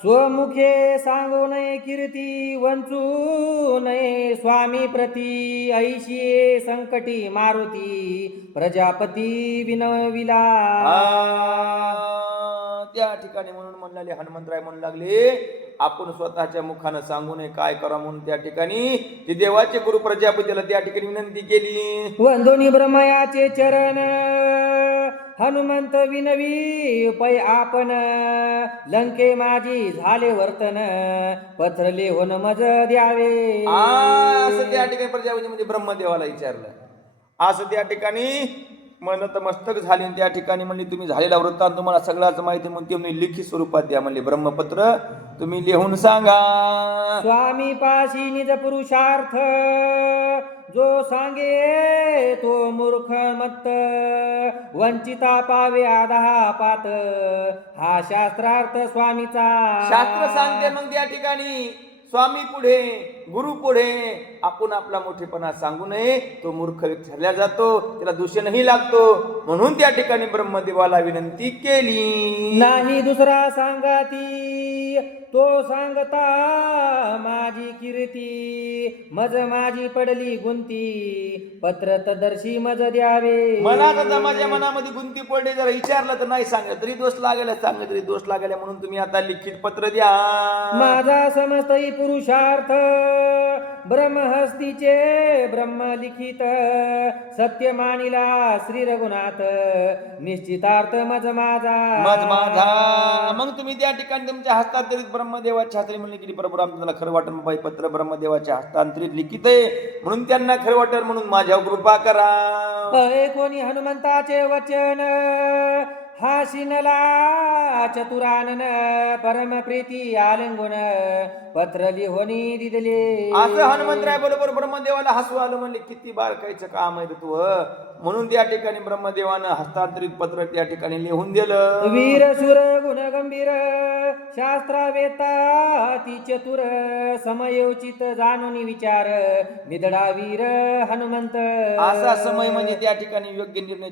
स्वमुखे सांगू नये कीर्ती वंचू नये स्वामी प्रती ऐशी संकटी मारुती प्रजापती विनविला. त्या ठिकाणी म्हणून म्हणले हनुमंतराय म्हणू लागले आपण स्वतःच्या मुखानं सांगू नये काय करा म्हणून त्या ठिकाणी ते देवाचे गुरु प्रजापतीला त्या ठिकाणी विनंती केली. वंदोनी ब्रह्मयाचे चरण हनुमंत विनवी पै आपण लंके माझी झाले वर्तन पथरले होन मज द्यावे. असं त्या ठिकाणी प्रजापती म्हणजे ब्रह्मदेवाला विचारलं. असं त्या ठिकाणी मनत मस्तक झाली. त्या ठिकाणी म्हणली तुम्ही झालेला वृत्तांत तुम्हाला सगळ्याच माहिती म्हणते तुम्ही लिखित स्वरूपात द्या म्हणले ब्रह्मपत्र तुम्ही लिहून सांगा. स्वामी पाशी निज पुरुषार्थ जो सांगे तो मूर्ख मत्त वंचिता पावे आधा पात हा शास्त्रार्थ स्वामीचा. शास्त्र सांगते मग त्या ठिकाणी स्वामी पुढे गुरु पुढे आपण आपला मोठेपणा सांगू नये. तो मूर्ख व्यक्ती ठरला जातो, त्याला दूषणही लागतो. म्हणून त्या ठिकाणी ब्रह्मदेवाला विनंती केली. नाही दुसरा सांगाती तो सांगता माझी कीर्ती मज माझी पडली गुंती पत्र तदर्शी मज द्यावे. मला आता माझ्या मनामध्ये गुंती पडली जरा विचारलं तर नाही सांगलं तरी दोष लागेल, सांगलं तरी दोष लागेल. म्हणून तुम्ही आता लिखित पत्र द्या. माझा समस्तही पुरुषार्थ ब्रह्महस्तीचे ब्रह्म लिखित सत्य मानिला श्री रघुनाथ निश्चितार्थ मज माझा. मग तुम्ही त्या ठिकाणी तुमच्या हस्तांतरित ब्रह्मदेवाच्या हाताने म्हणले की प्रभू रामचंद्राला खरं वाटण बाई पत्र ब्रह्मदेवाच्या हस्तांतरित लिखित आहे म्हणून त्यांना खरं वाटण म्हणून माझ्यावर कृपा करा. कोणी हनुमंताचे वचन हाशिनला चतुरानन परम प्रीती आलिंगुन पत्र लिहोनी दिदले. असं हनुमंतराय बरोबर ब्रह्मदेवाला हसू आलं. म्हणले किती बारकाईचं काम आहे तू. म्हणून त्या ठिकाणी ब्रह्मदेवानं हस्तांतरित पत्र त्या ठिकाणी लिहून दिलं. वीर सुर गुण गंभीर शास्त्रावेता ती चतुर समयोचित जाणून विचार निधडा वीर हनुमंत. असा समय म्हणजे त्या ठिकाणी योग्य निर्णय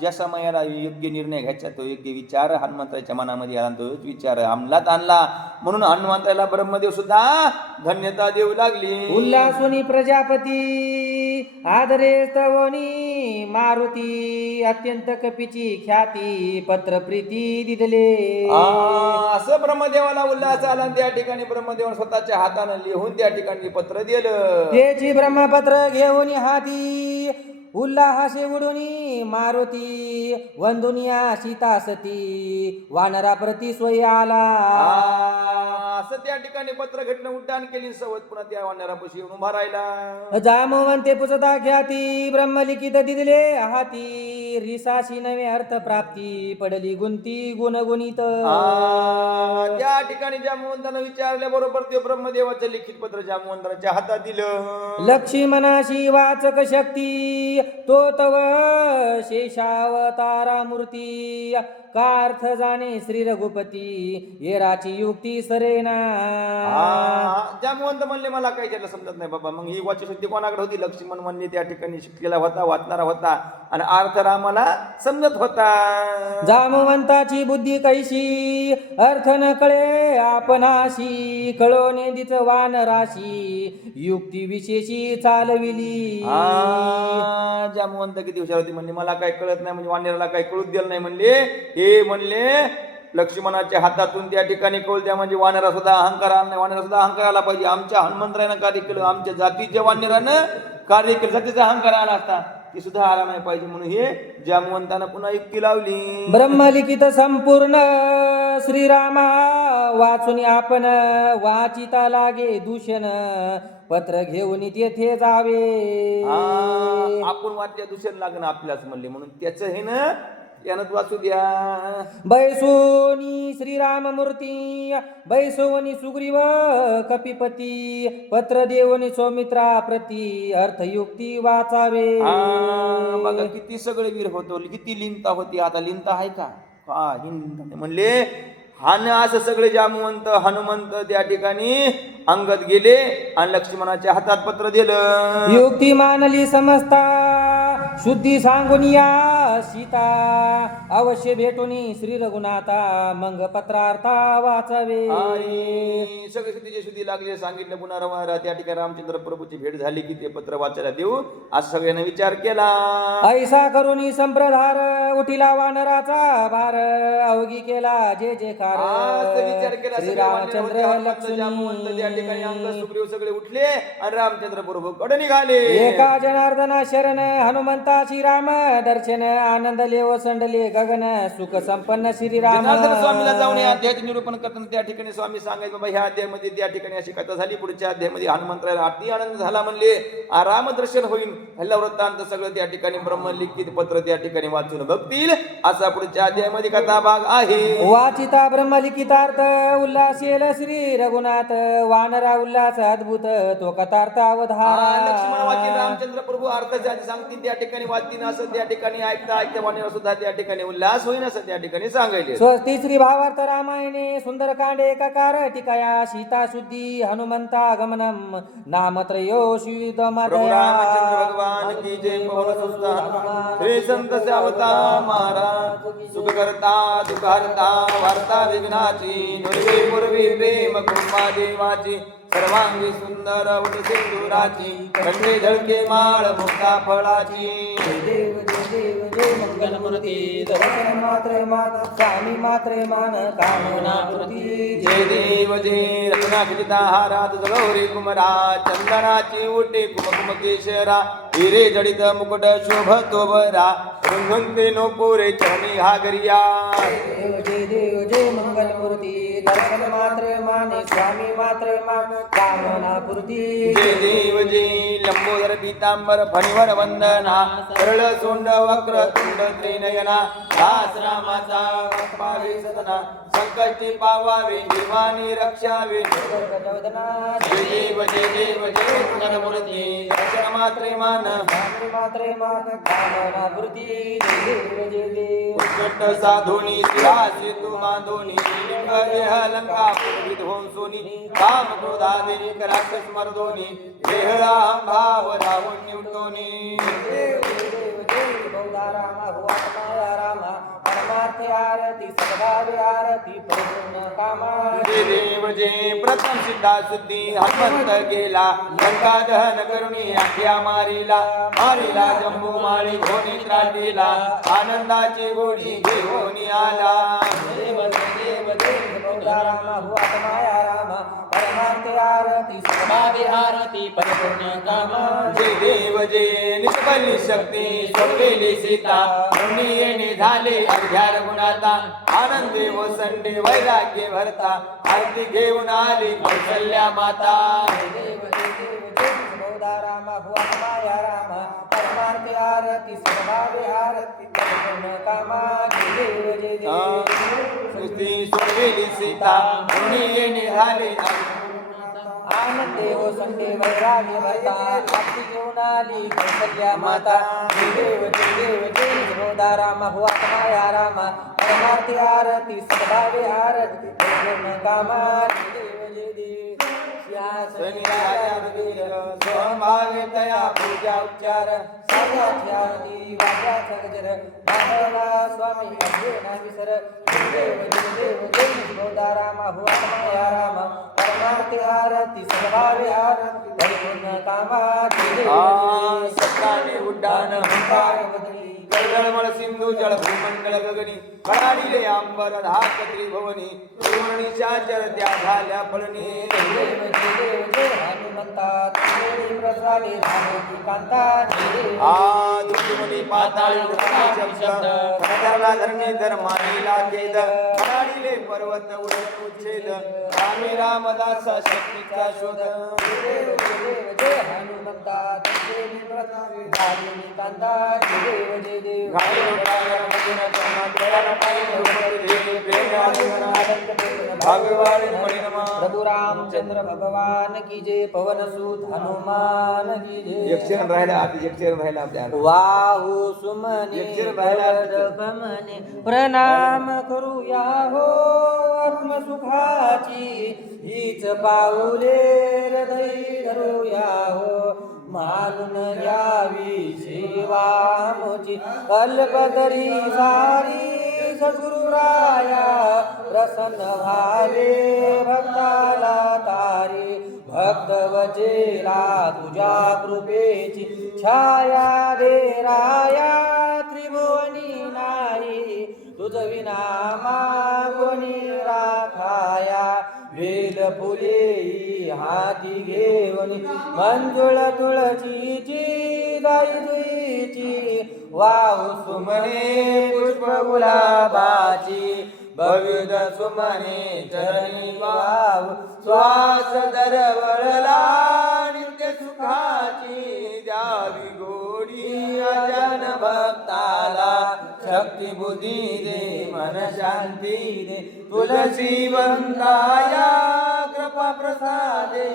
ज्या समयाला योग्य निर्णय घ्यायचा तो योग्य विचार हनुमंताच्या मनामध्ये आला, तो विचार अंमलात आणला. म्हणून हनुमंताला ब्रह्मदेव सुद्धा धन्यता देऊ लागली. उल्हासोनी प्रजापती आदरे स्तवनी मारुती अत्यंत कपीची ख्याती पत्र प्रीती दिदले. असं ब्रह्मदेवाला उल्हास आला. त्या ठिकाणी ब्रह्मदेवाने स्वतःच्या हाताने लिहून त्या ठिकाणी पत्र दिलं. त्याची ब्रह्मपत्र घेऊन हाती उल्हासे उडुनी मारुती वंदुनिया सीता सती वानरा प्रती सोयी आला. असं त्या ठिकाणी पत्र घेतलं, उड्डाण केली सवत पुन्हा त्या वानरापाशी येऊन उभा राहिला. जामवंते पुसता ख्याती ब्रह्मलिखित दिदले हाती रिसाशी नवे अर्थ प्राप्ती पडली गुंती गुणगुणित. त्या ठिकाणी जामवंतानं विचारल्या बरोबर ते ब्रह्मदेवाचं लिखित पत्र जामवंताच्या हातात दिलं. लक्ष्मणाशी वाचक शक्ती तो तव शेषावतारा मूर्ती का अर्थ जाणे श्री रघुपती येराची युक्ती सरेना. जामवंत म्हणले मला काही त्याला समजत नाही बाबा. मग ही वाचशक्ती कोणाकडे होती? लक्ष्मण म्हणले त्या ठिकाणी शिकलेला होता, वाचणारा होता आणि अर्थ रामाला समजत होता. जामवंताची बुद्धी कैशी अर्थ न कळे आपणाशी कळो नेंदीच वानराशी युक्ती विशेषी चालविली. जामवंत किती हुशार होती म्हणले मला काही कळत नाही, म्हणजे वानराला काही कळूच दिलं नाही म्हणले. हे म्हणले लक्ष्मणाच्या हातातून त्या ठिकाणी कळू द्या, म्हणजे वानरा सुद्धा अहंकार आला नाही. वानरा सुद्धा अहंकार आला पाहिजे. आमच्या हनुमंतरायानं कार्य केलं, आमच्या जातीच्या वानरानं कार्य केलं, जातीचा अहंकार आला असता ती सुद्धा आला नाही पाहिजे. म्हणून हे जामवंतानं पुन्हा युक्ती लावली. ब्रह्मलिखित संपूर्ण श्रीरामा वाचून आपण वाचिता लागे दूषण पत्र घेऊन तेथे जावे. आपण वाटल्या दुसऱ्या लागणं आपल्याच म्हणले, म्हणून त्याचं हे ना यानं वाचू द्या. बैसोनी श्रीराम मूर्ती बैसोनी सुग्रीव कपिपती पत्र देवनी सौमित्रा प्रती अर्थयुक्ती वाचावे. बघा किती सगळे वीर होतो, किती लिंता होती. आता लिंता आहे का? म्हणले हान असं सगळे जामवंत हनुमंत त्या ठिकाणी अंगद गेले आणि लक्ष्मणाच्या हातात पत्र दिलं. युक्ती मानली समजता शुद्धी सांगून या सीता अवश्य भेटूनी श्री रघुनाथा मग पत्रार्था वाचावे. आणि सगळे शुद्धीचे शुद्धी लागले सांगितलं. पुन्हा रवारा त्या ठिकाणी रामचंद्र प्रभूची भेट झाली की ते पत्र वाचायला देऊ असं सगळ्यांना विचार केला. ऐसा करून संप्रधार उठिला वानराचा भार अवघी केला जे जे विचार केला. श्रीरामचंद्र जामवंत त्या ठिकाणी अंग सुग्रीव सगळे उठले आणि रामचंद्र प्रभू कडे निघाले. एका जनार्दना शरण हनुमंताची राम दर्शन आनंदले ओसंडले गगन सुख संपन्न श्रीराम. जनार्दन स्वामीला जाऊन या अध्यायाचे निरूपण करताना त्या ठिकाणी स्वामी सांगायचे बाबा ह्या अध्यायामध्ये त्या ठिकाणी अशी कथा झाली, पुढच्या अध्यायामध्ये हनुमंतराला अति आनंद झाला म्हणले. रामदर्शन होईल. हल्ला वृत्तांत सगळं त्या ठिकाणी ब्रह्मलिखित पत्र त्या ठिकाणी वाचून बघतील असा पुढच्या अध्यायामध्ये कथा भाग आहे. वाचिता ब्रह्मलिखितार्थ उल्हास येल श्री रघुनाथ वानरा उल्हास अद्भुत तो कथार्थ अवधारा. लक्ष्मण वाचीन रामचंद्र प्रभू अर्थाच्या आधी सांगतील त्या ठिकाणी वाचतील असं त्या ठिकाणी ऐकता ऐकता वाणीवर सुद्धा त्या ठिकाणी उल्हास होईल असं त्या ठिकाणी सांगायचे. स्वस्ती श्री भावार्थ रामायणे सुंदरकांडे एकाकार टिकाया सीता शुद्धी हनुमंता गमनम नामत्रयो प्रभू रामचंद्र भगवान की जय. पवन सुत श्री संत सावता महाराज सुख करता दुःख हरता वार्ता विघ्नाची नुरवी पूर्वी प्रेम कृपा देवाची सर्वांगी सुंदर उठ सिंदुराची कंठे झळके माळ मुक्ता फळाची. देव देव जय मंगलमूर्ती दर्शन मात्रे मान स्वामी मात्रे मान कामना पूर्ती. जय देव जय रत्नाखचिता हारात गौरी कुमरा चंदनाची उटे कुमकुम केशरा हिरे जडित मुकुट शोभतो बरा रंगंते नो पोरे चरणी घागरिया. देव जय मंगलमूर्ती दर्शन मात्रे माने स्वामी मात्रे मान कामना पूर्ती. जय देव जय लंबोदर पीतांबर फणीवर वंदना सरळ सोंड वक्र तुंड त्रिनयना दास रामाचा पावे सदना संकष्टी पावावे जीवानी रक्षावे. जय देव जय मंगलमूर्ती दर्शन मात्रे मान मात्रे मान कामना पूर्ती. देव जय देव उत्कट साधुनी शिरासी तू बांधोनी लंका विध्वंसोनी काम क्रोधादे राक्षस मर्दोनी देह भाव रावण निवटोनी. देव बहुधा रामा हुआ माया रामा परमार्थ आरती सद्भावे आरती परिपूर्ण कामा. जय देव जय प्रथम सिद्धा शुद्धी हनुमंत गेला लंका दहन करुणी आख्या मारिला मारिला जंबू माळी घोणी त्राटलीला आनंदाची गोडी घेऊन आला. देव बहुधा रामा हुआ माया रामा परमार्थ आरती सर्वभावे आरती परिपूर्ण काम जय देव जय निष्फली शक्ती सोडलेली सीता दोन्ही येणे झाले अध्यार गुणाता आनंदे वसंडे वैराग्य भरता आरती घेऊन आली कौशल्या माता राम भुवनमाया राम परमार्थ आरती सर्वभावे आरती परिपूर्ण कामा जय देव जय देव सृष्टी सोडलेली सीता दोन्ही येणे झाले आनंदे हो संडे वैराग्य भरता आरती घेऊन आली कौशल्या माता जय देव जय यशोदा राम भुवनमाया राम परमार्थ आरती सर्वभावे आरती परिपूर्ण कामा जय देव जय देव स्वभावे तया पूजा उपचार साध्याची आरती वाद्याचा गजर माधवला स्वामी अर्जुना विसर देव यशोदा राम भुवनमाया राम परमार्थ आरती सर्वभावे आरती परिपूर्ण कामा जय देव सत्ताने उड्डाण ओंकार वदनी गळगळमळ सिंधू जळ भूमंडळ गगनी कळालिले अंबर धाक त्रिभुवनी पूर्णिशाचर त्या झाल्या फळणी जय हनुमंता तुझे प्रसादे धामोती कांता जय दुर्गुणी पाताळी शब्द धरला धरणी धर्मानी लागेद कळालिले पर्वत उडवून उच्छेद रामे रामदास शक्तीचा शोध जय हनुमंता तुझे प्रसादे धामोती कांता जय देव प्रभु रामचंद्र भगवान की जय पवन सुत हनुमान की जय एक क्षण राहिला आपली एक क्षण राहिला आपल्या वाहू सुमने यक्षिण राहिला. गमने प्रणाम करूया हो आत्मसुखाची हीच पाऊले हृदय धरूया हो मानून यावी सेवा मोची कल्पतरी सारी सद्गुरुराया प्रसन्न भावे भक्ताला तारी भक्त वचेला तुझ्या कृपेची छाया दे राया त्रिभुवनी नाही तुझ विना मागोनी राखाया वेल फुले हाती घेऊन मंजुळ तुळशीची गाई जुईची वाहू सुमने पुष्प गुलाबाची भविद सुमने चरणी वाहू श्वास दरवळला नित्य सुखाची द्यावी गोडी अजन भक्ताला शक्ती बुद्धी दे मन शांती दे तुलसी वंदाया कृपा प्रसादे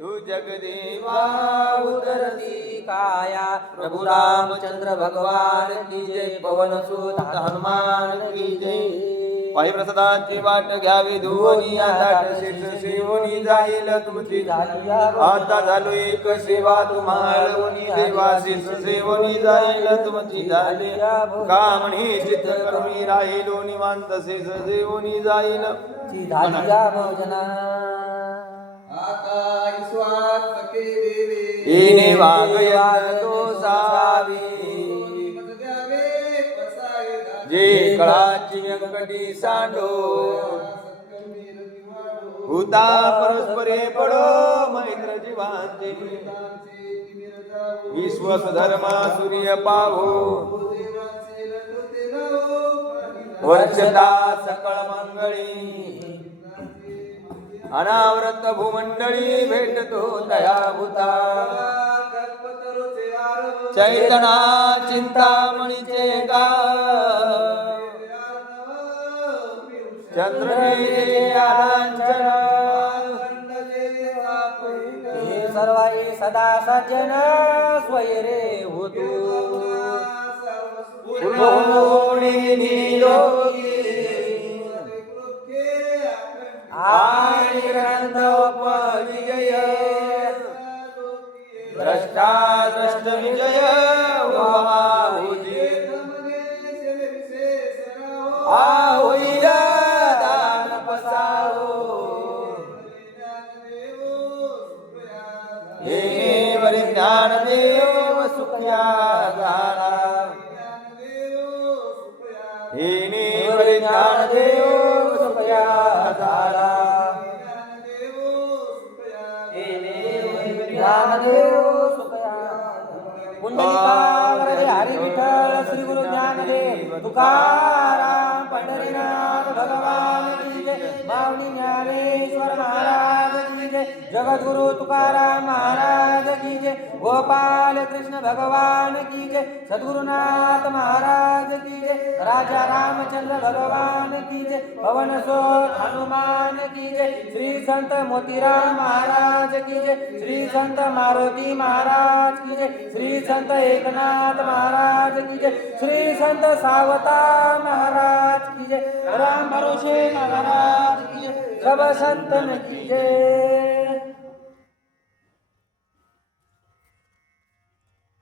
तू जगदेवा उदरती काया प्रभु रामचंद्र भगवान की जय पवन सुत हनुमान की जय पायी प्रसादाची वाट घ्यावी धुवनी आदाट शीर्ष शिवनी जाईल तुमची आता झालो एक सेवा तुम्हालवनी देवा शीर्ष सेवनी जाईल तुमची झाली कामणी चित्त करुणी राहिलो निवांत शीर्ष सेवनी जाईल झालिया भोजना येणे वागय तो सावी जे कळाची व्यंकटी सांडो भूता परस्परे पडो मैत्र जीवांचे विश्वस धर्मा सूर्य पाहो वर्षता सकळ मंगळी अनावरत भूमंडळी भेटतो दयाभूता चैतना चिंतामणीचे गा चंद्रमेळे आलांछना हे सर्वाई सदा सज्जन स्वयरे होतो पुरोणी निरोगी आणि ग्रंथ उपविजय द्रष्टा द्रष्ट विजय होईल दान पसारो हे वरी ज्ञानदेव सुख्या गारा हे वरी ज्ञानदेव सुख्या गारा पुंडलिकावरदे हरी विठ्ठल श्री गुरु ज्ञानदेव तुकाराम पंढरीनाथ भगवान की जय माऊली ज्ञानेश्वर महाराज की जय जगद्गुरु तुकाराम महाराज की जय गोपाल कृष्ण भगवान की जय सद्गुरुनाथ महाराज की जय राजा रामचंद्र भगवान की जय पवन सुत हनुमान की जय श्री संत मोतीराम महाराज की जय श्री संत मारुति महाराज की जय श्री संत एकनाथ महाराज की जय श्री संत सावता महाराज की जय राम भरोसे महाराज की जय सब संतन की जय